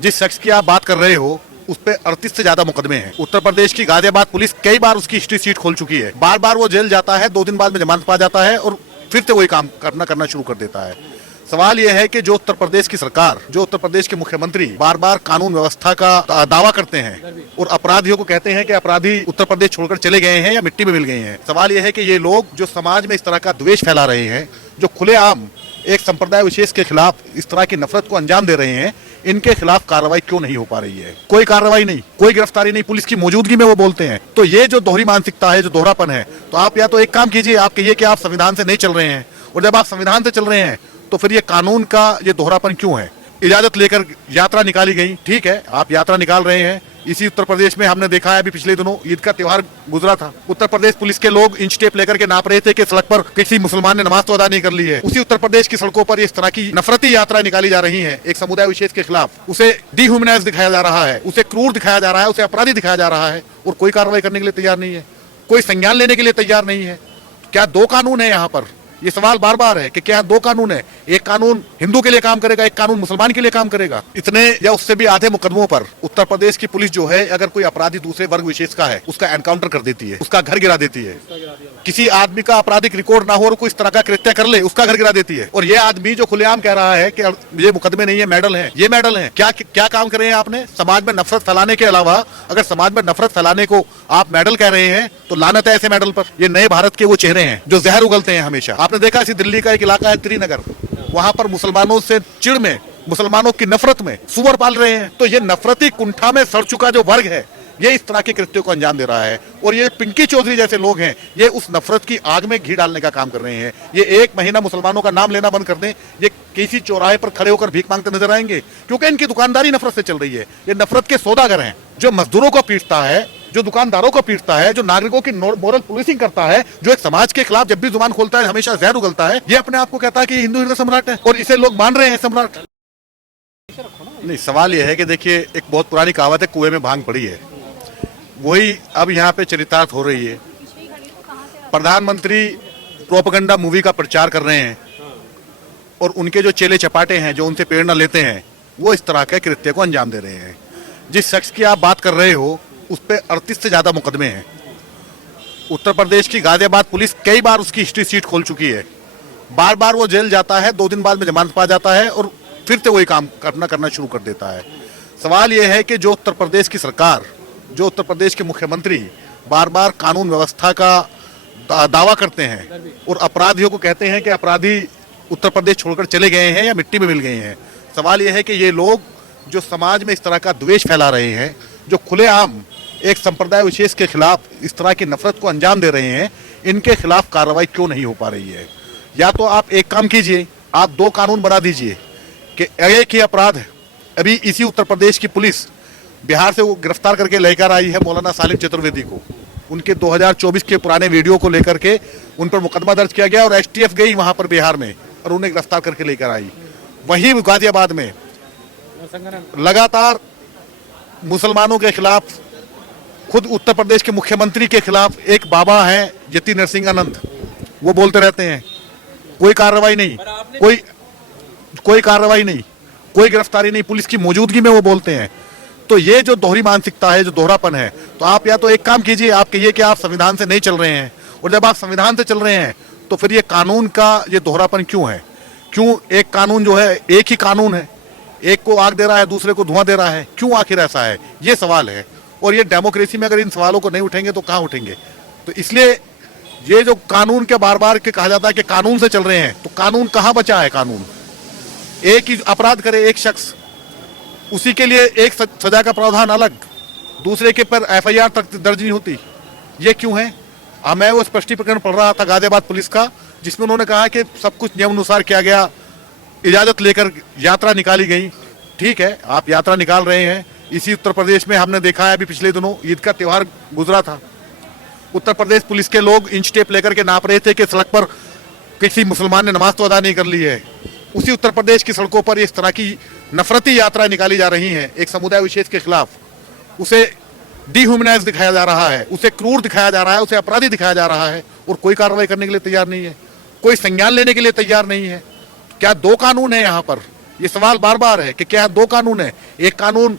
जिस शख्स की आप बात कर रहे हो उस पे 38 से ज्यादा मुकदमे हैं। उत्तर प्रदेश की गाजियाबाद पुलिस कई बार उसकी हिस्ट्री सीट खोल चुकी है। बार बार वो जेल जाता है, 2 दिन बाद में जमानत पा जाता है और फिर से वही काम करना शुरू कर देता है। सवाल यह है कि जो उत्तर प्रदेश की सरकार, जो उत्तर प्रदेश के मुख्यमंत्री बार बार कानून व्यवस्था का दावा करते हैं और अपराधियों को कहते हैं कि अपराधी उत्तर प्रदेश छोड़कर चले गए हैं या मिट्टी में मिल गए हैं। सवाल यह है कि ये लोग जो समाज में इस तरह का द्वेष फैला रहे हैं, जो खुलेआम एक संप्रदाय विशेष के खिलाफ इस तरह की नफरत को अंजाम दे रहे हैं, इनके खिलाफ कार्रवाई क्यों नहीं हो पा रही है? कोई कार्रवाई नहीं, कोई गिरफ्तारी नहीं, पुलिस की मौजूदगी में वो बोलते हैं। तो ये जो दोहरी मानसिकता है, जो दोहरापन है, तो आप या तो एक काम कीजिए, आप कहिए कि आप संविधान से नहीं चल रहे हैं, और जब आप संविधान से चल रहे हैं तो फिर ये कानून का ये दोहरापन क्यों है? इजाजत लेकर यात्रा निकाली गई, ठीक है, आप यात्रा निकाल रहे हैं। इसी उत्तर प्रदेश में हमने देखा है, अभी पिछले दिनों ईद का त्योहार गुजरा था, उत्तर प्रदेश पुलिस के लोग इंच टेप लेकर के नाप रहे थे कि सड़क पर किसी मुसलमान ने नमाज तो अदा नहीं कर ली है। उसी उत्तर प्रदेश की सड़कों पर इस तरह की नफरती यात्रा निकाली जा रही है एक समुदाय विशेष के खिलाफ। उसे डिह्यूमनाइज दिखाया जा रहा है, उसे क्रूर दिखाया जा रहा है, उसे अपराधी दिखाया जा रहा है, और कोई कार्रवाई करने के लिए तैयार नहीं है, कोई संज्ञान लेने के लिए तैयार नहीं है। क्या 2 कानून है यहाँ पर? ये सवाल बार बार है कि क्या 2 कानून है? एक कानून हिंदू के लिए काम करेगा, एक कानून मुसलमान के लिए काम करेगा। इतने या उससे भी आधे मुकदमों पर उत्तर प्रदेश की पुलिस जो है, अगर कोई अपराधी दूसरे वर्ग विशेष का है, उसका एनकाउंटर कर देती है, उसका घर गिरा देती है। किसी आदमी का आपराधिक रिकॉर्ड ना हो और कोई इस तरह का कृत्य कर ले, उसका घर गिरा देती है। और ये आदमी जो खुलेआम कह रहा है कि ये मुकदमे नहीं है, मेडल है, ये मेडल है। क्या काम करे हैं आपने? समाज में नफरत फैलाने के अलावा अगर समाज में नफरत फैलाने को आप मेडल कह रहे हैं तो लानत है ऐसे मेडल पर। ये नए भारत के वो चेहरे हैं जो जहर उगलते हैं हमेशा। आपने देखा इसी दिल्ली का एक इलाका है त्रिनगर, वहां पर मुसलमानों से चिढ़ में, मुसलमानों की नफरत में सुअर पाल रहे हैं। तो ये नफरती कुंठा में सड़ चुका जो वर्ग है, ये इस तरह के कृत्यों को अंजाम दे रहा है। और ये पिंकी चौधरी जैसे लोग हैं, ये उस नफरत की आग में घी डालने का काम कर रहे हैं। ये 1 महीना मुसलमानों का नाम लेना बंद कर दें, ये किसी चौराहे पर खड़े होकर भीख मांगते नजर आएंगे, क्योंकि इनकी दुकानदारी नफरत से चल रही है। ये नफरत के सौदागर हैं, जो मजदूरों को पीटता है, जो दुकानदारों को पीटता है, जो नागरिकों की मोरल पुलिसिंग करता है, जो एक समाज के खिलाफ जब भी जुबान खोलता है हमेशा जहर उगलता है। ये अपने आप को कहता है कि हिंदू हृदय सम्राट है और इसे लोग मान रहे हैं सम्राट। नहीं, सवाल यह है कि देखिए, एक बहुत पुरानी कहावत है, कुएं में भांग पड़ी है, वही अब यहाँ पे चरितार्थ हो रही है। प्रधानमंत्री प्रोपेगेंडा मूवी का प्रचार कर रहे हैं और उनके जो चेले चपाटे हैं, जो उनसे प्रेरणा लेते हैं, वो इस तरह के कृत्य को अंजाम दे रहे हैं। जिस शख्स की आप बात कर रहे हो उस पे 38 से ज्यादा मुकदमे हैं। उत्तर प्रदेश की गाजियाबाद पुलिस कई बार उसकी हिस्ट्री सीट खोल चुकी है। बार बार वो जेल जाता है, 2 दिन बाद में जमानत पा जाता है और फिर से वही काम करना शुरू कर देता है। सवाल यह है कि जो उत्तर प्रदेश की सरकार, जो उत्तर प्रदेश के मुख्यमंत्री बार बार कानून व्यवस्था का दावा करते हैं और अपराधियों को कहते हैं कि अपराधी उत्तर प्रदेश छोड़कर चले गए हैं या मिट्टी में मिल गए हैं। सवाल यह है कि ये लोग जो समाज में इस तरह का द्वेष फैला रहे हैं, जो खुलेआम एक संप्रदाय विशेष के खिलाफ इस तरह की नफरत को अंजाम दे रहे हैं, इनके खिलाफ कार्रवाई क्यों नहीं हो पा रही है? या तो आप एक काम कीजिए, आप 2 कानून बना दीजिए कि एक ही अपराध है। अभी इसी उत्तर प्रदेश की पुलिस बिहार से वो गिरफ्तार करके लेकर आई है मौलाना सालिम चतुर्वेदी को। उनके 2024 के पुराने वीडियो को लेकर के उन पर मुकदमा दर्ज किया गया और STF गई वहां पर बिहार में और उन्हें गिरफ्तार करके लेकर आई। वहीं गाजियाबाद में लगातार मुसलमानों के खिलाफ, खुद उत्तर प्रदेश के मुख्यमंत्री के खिलाफ एक बाबा हैं यति नरसिंहानंद, वो बोलते रहते हैं कोई कार्रवाई नहीं, कोई कार्रवाई नहीं, कोई गिरफ्तारी नहीं, पुलिस की मौजूदगी में वो बोलते हैं। तो ये जो दोहरी मानसिकता है, जो दोहरापन है, तो आप या तो एक काम कीजिए, आप कहिए कि आप संविधान से नहीं चल रहे हैं, और जब आप संविधान से चल रहे हैं तो फिर ये कानून का ये दोहरापन क्यों है? क्यों एक कानून जो है, एक ही कानून है, एक को आग दे रहा है, दूसरे को धुआं दे रहा है, क्यों आखिर ऐसा है? ये सवाल है। और ये डेमोक्रेसी में अगर इन सवालों को नहीं उठेंगे तो कहाँ उठेंगे? तो इसलिए ये जो कानून के बार बार के कहा जाता है कि कानून से चल रहे हैं, तो कानून कहाँ बचा है? कानून एक ही अपराध करे एक शख्स, उसी के लिए एक सजा का प्रावधान अलग, दूसरे के पर FIR तक दर्ज नहीं होती। ये क्यों है? मैं वो स्पष्टीकरण पढ़ रहा था गाजियाबाद पुलिस का, जिसमें उन्होंने कहा कि सब कुछ नियम अनुसार किया गया, इजाजत लेकर यात्रा निकाली गई, ठीक है, आप यात्रा निकाल रहे हैं। इसी उत्तर प्रदेश में हमने देखा है, अभी पिछले दिनों ईद का त्योहार गुजरा था, उत्तर प्रदेश पुलिस के लोग इंच टेप लेकर के नाप रहे थे कि सड़क पर किसी मुसलमान ने नमाज तो अदा नहीं कर ली है। उसी उत्तर प्रदेश की सड़कों पर इस तरह की नफरती यात्रा निकाली जा रही है एक समुदाय विशेष के खिलाफ। उसे डिह्यूमनाइज दिखाया जा रहा है, उसे क्रूर दिखाया जा रहा है, उसे अपराधी दिखाया जा रहा है, और कोई कार्रवाई करने के लिए तैयार नहीं है, कोई संज्ञान लेने के लिए तैयार नहीं है। क्या 2 कानून है यहाँ पर? ये सवाल बार बार है कि क्या दो कानून है, एक कानून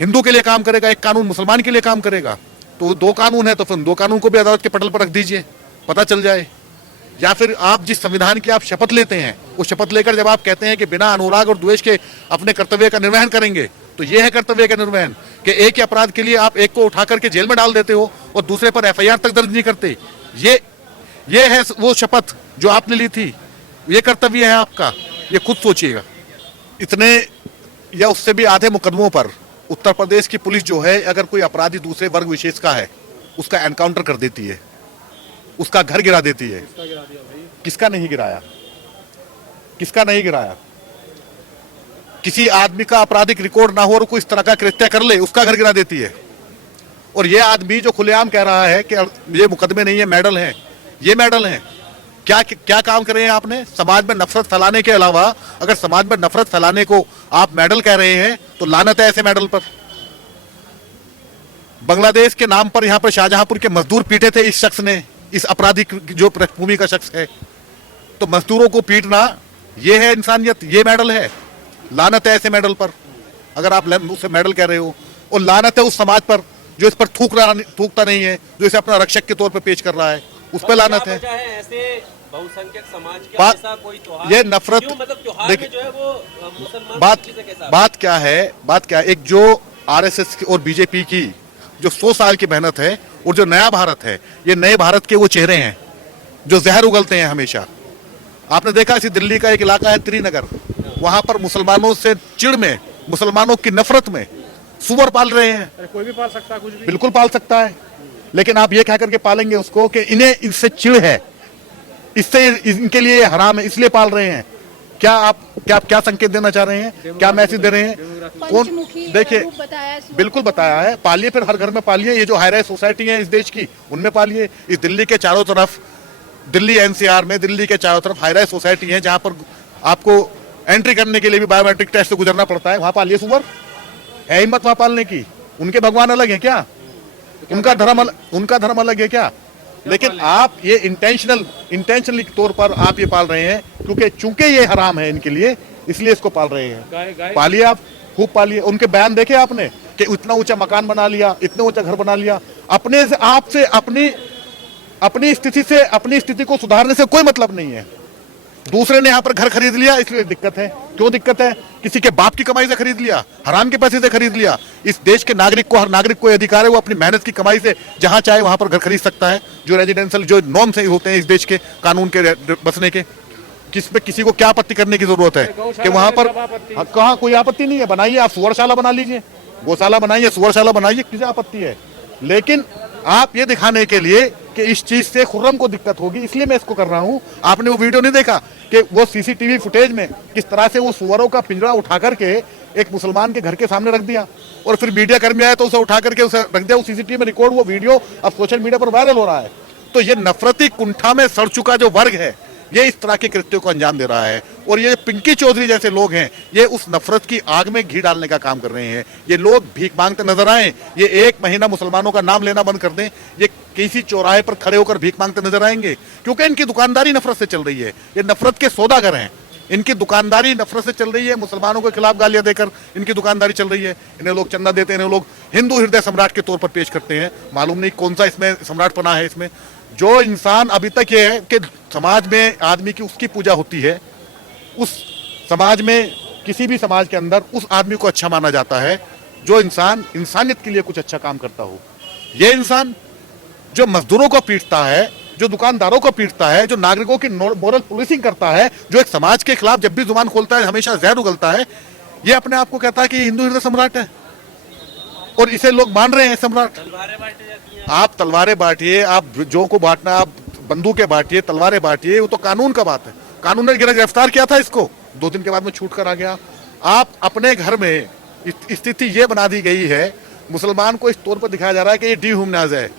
हिंदू के लिए काम करेगा, एक कानून मुसलमान के लिए काम करेगा। तो दो कानून है तो फिर दो कानून को भी अदालत के पटल पर रख दीजिए, पता चल जाए। या फिर आप जिस संविधान की आप शपथ लेते हैं, वो शपथ लेकर जब आप कहते हैं कि बिना अनुराग और द्वेष के अपने कर्तव्य का निर्वहन करेंगे, तो ये है कर्तव्य का निर्वहन कि एक ही अपराध के लिए आप एक को उठा करके जेल में डाल देते हो और दूसरे पर एफआईआर तक दर्ज नहीं करते। ये है वो शपथ जो आपने ली थी, ये कर्तव्य है आपका, ये खुद सोचिएगा। इतने या उससे भी आधे मुकदमों पर उत्तर प्रदेश की पुलिस जो है, अगर कोई अपराधी दूसरे वर्ग विशेष का है, उसका एनकाउंटर कर देती है, उसका घर गिरा देती है। किसका नहीं गिराया, किसका नहीं गिराया? किसी आदमी का आपराधिक रिकॉर्ड ना हो और कोई इस तरह का कृत्य कर ले, उसका घर गिरा देती है। और ये आदमी जो खुलेआम कह रहा है कि ये मुकदमे नहीं है, मेडल हैं, ये मेडल हैं। क्या काम कर रहे हैं आपने? समाज में नफरत फैलाने के अलावा अगर समाज में नफरत फैलाने को आप मेडल कह रहे हैं तो लानत है ऐसे मेडल पर। बांग्लादेश के नाम पर यहां पर शाहजहांपुर के मजदूर पीटे थे इस शख्स ने, इस आपराधिक जो पृष्ठभूमि का शख्स है। तो मजदूरों को पीटना ये है इंसानियत, ये मेडल है। लानत है ऐसे मेडल पर अगर आप उसे मेडल कह रहे हो। और लानत है उस समाज पर जो इस पर थूकता नहीं है, जो इसे अपना रक्षक के तौर पर पेश कर रहा है, उस पर लानत है। ऐसे बहुसंख्यक समाज का ऐसा कोई त्योहार, ये नफरत, देखिए जो है वो मुसलमान बात क्या है, एक जो आरएसएस और बीजेपी की जो 100 साल की मेहनत है और जो नया भारत है, ये नए भारत के वो चेहरे हैं जो जहर उगलते हैं हमेशा। आपने देखा इसी दिल्ली का एक इलाका है त्रिनगर, वहां पर मुसलमानों से चिढ़ में, मुसलमानों की नफरत में सुअर पाल रहे हैं। कोई भी पाल सकता है, कुछ भी बिल्कुल पाल सकता है, लेकिन आप ये कह करके पालेंगे उसको कि इन्हें इससे चिढ़ है, इससे इनके लिए हराम है, इसलिए पाल रहे हैं। क्या संकेत देना चाह रहे हैं, क्या मैसेज दे रहे हैं? कौन? देखिए, बिल्कुल बताया है, पालिए, फिर हर घर में पालिए। ये जो हाई राइज सोसाइटी है इस देश की, उनमें पालिए। इस दिल्ली के चारों तरफ, दिल्ली एनसीआर में दिल्ली के चारों तरफ हाई राइज सोसाइटी है जहां पर आपको एंट्री करने के लिए भी बायोमेट्रिक टेस्ट से गुजरना पड़ता है। वहां पालिए सुअर, है हिम्मत वहां पालने की? उनके भगवान अलग है क्या? उनका धर्म अलग है क्या? लेकिन आप ये इंटेंशनली तौर पर आप ये पाल रहे हैं चूंकि ये हराम है इनके लिए, इसलिए इसको पाल रहे हैं। पालिए, आप खूब पालिए। उनके बयान देखे आपने कि इतना ऊंचा मकान बना लिया, इतना ऊंचा घर बना लिया। अपने से, आपसे, अपनी स्थिति को सुधारने से कोई मतलब नहीं है। दूसरे ने यहाँ पर घर खरीद लिया, इसलिए दिक्कत है। क्यों दिक्कत है? किसी के बाप की कमाई से खरीद लिया, हराम के पैसे से खरीद लिया। इस देश के नागरिक को, हर नागरिक को अधिकार है वो अपनी मेहनत की कमाई से जहां चाहे वहां पर घर खरीद सकता है। जो रेजिडेंशियल जो नॉर्म्स होते हैं इस देश के कानून के बसने के, किसी को क्या आपत्ति करने की जरूरत है कि वहां पर? कहाँ कोई आपत्ति नहीं है, बनाइए, आप सुअरशाला बना लीजिए, गौशाला बनाइए, सुअरशाला बनाइए, किसी आपत्ति है। लेकिन आप ये दिखाने के लिए कि इस चीज से खुर्रम को दिक्कत होगी, इसलिए मैं इसको कर रहा हूं। आपने वो वीडियो नहीं देखा कि वो सीसीटीवी फुटेज में किस तरह से वो सुअरों का पिंजरा उठा करके एक मुसलमान के घर के सामने रख दिया और फिर मीडिया कर्मी आया तो उसे उठा करके उसे रख दिया। वो सीसीटीवी में रिकॉर्ड, वो वीडियो अब सोशल मीडिया पर वायरल हो रहा है। तो ये नफरती कुंठा में सड़ चुका जो वर्ग है, ये इस तरह के कृत्यों को अंजाम दे रहा है। और ये पिंकी चौधरी जैसे लोग हैं, ये उस नफरत की आग में घी डालने का काम कर रहे हैं। ये लोग भीख मांगते नजर आए, ये 1 महीना मुसलमानों का नाम लेना बंद कर दें, ये किसी चौराहे पर खड़े होकर भीख मांगते नजर आएंगे, क्योंकि इनकी दुकानदारी नफरत से चल रही है। ये नफरत के सौदागर हैं, इनकी दुकानदारी नफरत से चल रही है। मुसलमानों के खिलाफ गालियां देकर इनकी दुकानदारी चल रही है। इन्हें लोग चंदा देते हैं, इन्हें लोग हिंदू हृदय सम्राट के तौर पर पेश करते हैं। मालूम नहीं कौन सा इसमें सम्राटपना है। इसमें जो इंसान अभी तक ये है कि समाज में आदमी की उसकी पूजा होती है, उस समाज में, किसी भी समाज के अंदर उस आदमी को अच्छा माना जाता है जो इंसान इंसानियत के लिए कुछ अच्छा काम करता हो। ये इंसान जो मजदूरों को पीटता है, जो दुकानदारों को पीटता है, जो नागरिकों की मोरल पुलिसिंग करता है, जो एक समाज के खिलाफ जब भी जुबान खोलता है हमेशा जहर उगलता है, ये अपने आप को कहता है कि हिंदू हृदय सम्राट है और इसे लोग मान रहे हैं सम्राट। आप तलवारें बांटिए, आप जो को बांटना, आप बंदूकें बांटिए, तलवारें बांटिए, वो तो कानून का बात है। कानून ने गिरफ्तार किया था इसको, 2 दिन के बाद में छूट कर आ गया। आप अपने घर में स्थिति ये बना दी गई है, मुसलमान को इस तौर पर दिखाया जा रहा है कि ये डिह्यूमनाइज है,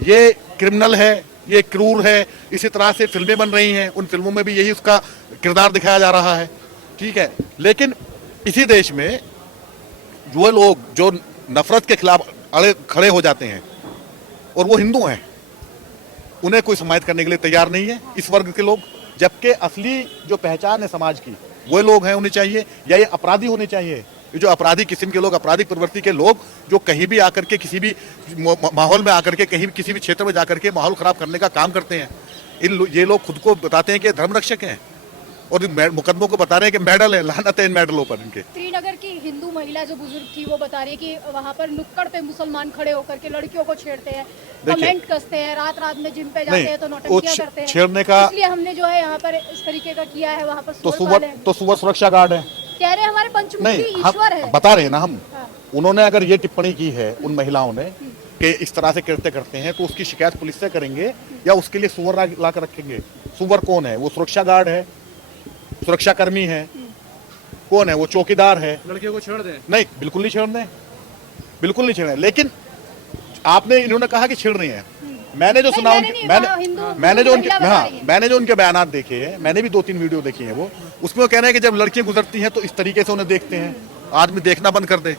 ये क्रिमिनल है, ये क्रूर है। इसी तरह से फिल्में बन रही हैं, उन फिल्मों में भी यही उसका किरदार दिखाया जा रहा है, ठीक है। लेकिन इसी देश में वो लोग जो नफरत के खिलाफ खड़े हो जाते हैं और वो हिंदू हैं, उन्हें कोई समाहित करने के लिए तैयार नहीं है इस वर्ग के लोग। जबकि असली जो पहचान है समाज की, वो लोग हैं होने चाहिए, या ये अपराधी होने चाहिए? ये जो अपराधी किस्म के लोग, अपराधिक प्रवृत्ति के लोग, जो कहीं भी आकर के किसी भी माहौल में आकर के कहीं भी किसी भी क्षेत्र में जाकर के माहौल खराब करने का काम करते हैं, ये लोग खुद को बताते हैं कि धर्म रक्षक हैं और मुकदमों को बता रहे हैं कि मेडल है, लानत है इन मेडलों पर इनके। श्रीनगर की हिंदू महिला जो बुजुर्ग थी वो बता रही है कि वहाँ पर नुक्कड़ पे मुसलमान खड़े होकर के लड़कियों को छेड़ते हैं, कमेंट कसते हैं, रात रात में जिम पे जाते हैं तो नौटंकियां करते हैं। छेड़ने का इसलिए हमने जो है यहाँ पर इस तरीके का किया है। वहाँ पर तो सुबह सुरक्षा गार्ड है, कह रहे हैं हमारे पंचमुखी ईश्वर है, बता रहे हैं ना हम। हाँ। उन्होंने अगर ये टिप्पणी की है उन महिलाओं ने कि इस तरह से कृत्य करते हैं, तो उसकी शिकायत पुलिस से करेंगे या उसके लिए सुअर ला कर रखेंगे? सुअर कौन है? वो सुरक्षा गार्ड है, सुरक्षा कर्मी है, कौन है? वो चौकीदार है। लड़कियों को छेड़ दें? नहीं, बिल्कुल नहीं छेड़ने, बिल्कुल नहीं छेड़ने। लेकिन आपने, इन्होंने कहा कि छेड़ रही है। मैंने जो सुना, मैंने जो उनके बयान देखे हैं, मैंने भी 2-3 वीडियो देखी है, वो उसमें वो कह रहे हैं कि जब लड़कियां गुजरती हैं तो इस तरीके से उन्हें देखते हैं, आदमी देखना बंद कर दे,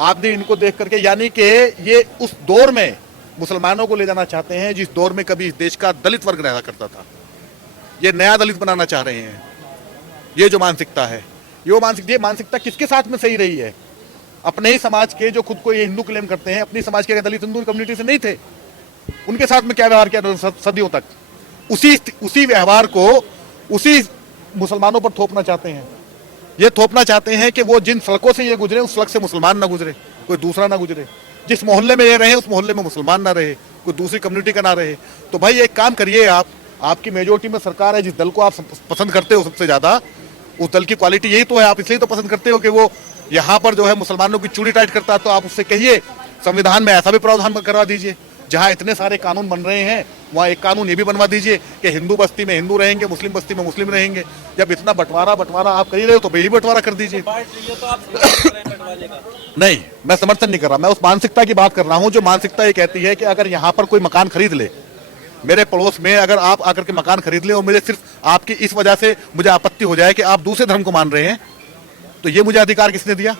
आदमी इनको देख करके, यानी कि ये उस दौर में मुसलमानों को ले जाना चाहते हैं जिस दौर में कभी इस देश का दलित वर्ग रहा करता था। ये नया दलित बनाना चाह रहे हैं। ये जो मानसिकता है, ये मानसिकता किसके साथ में सही रही है? अपने ही समाज के, जो खुद को ये हिंदू क्लेम करते हैं, अपनी समाज के दलित हिंदू कम्युनिटी से नहीं थे, उनके साथ में क्या व्यवहार किया सदियों तक? उसी व्यवहार को उसी मुसलमानों पर थोपना चाहते हैं। ये थोपना चाहते हैं कि वो जिन सड़कों से ये गुजरे, उस सड़क से मुसलमान ना गुजरे, कोई दूसरा ना गुजरे, जिस मोहल्ले में ये रहे उस मोहल्ले में मुसलमान ना रहे, कोई दूसरी कम्युनिटी का ना रहे। तो भाई एक काम करिए, आपकी मेजोरिटी में सरकार है, जिस दल को आप पसंद करते हो सबसे ज्यादा, उस दल की क्वालिटी यही तो है, आप इसलिए तो पसंद करते हो कि वो यहाँ पर जो है मुसलमानों की चूड़ी टाइट करता है। तो आप उससे कहिए संविधान में ऐसा भी प्रावधान करवा दीजिए, जहाँ इतने सारे कानून बन रहे हैं वहाँ एक कानून ये भी बनवा दीजिए कि हिंदू बस्ती में हिंदू रहेंगे, मुस्लिम बस्ती में मुस्लिम रहेंगे। जब इतना बंटवारा आप कर ही रहे हो तो यही बंटवारा कर दीजिए। नहीं, मैं समर्थन नहीं कर रहा, मैं उस मानसिकता की बात कर रहा हूँ जो मानसिकता ये कहती है कि अगर यहाँ पर कोई मकान खरीद ले, मेरे पड़ोस में अगर आप आकर के मकान खरीद ले और मुझे सिर्फ आपकी इस वजह से मुझे आपत्ति हो जाए कि आप दूसरे धर्म को मान रहे हैं, तो ये मुझे अधिकार किसने दिया?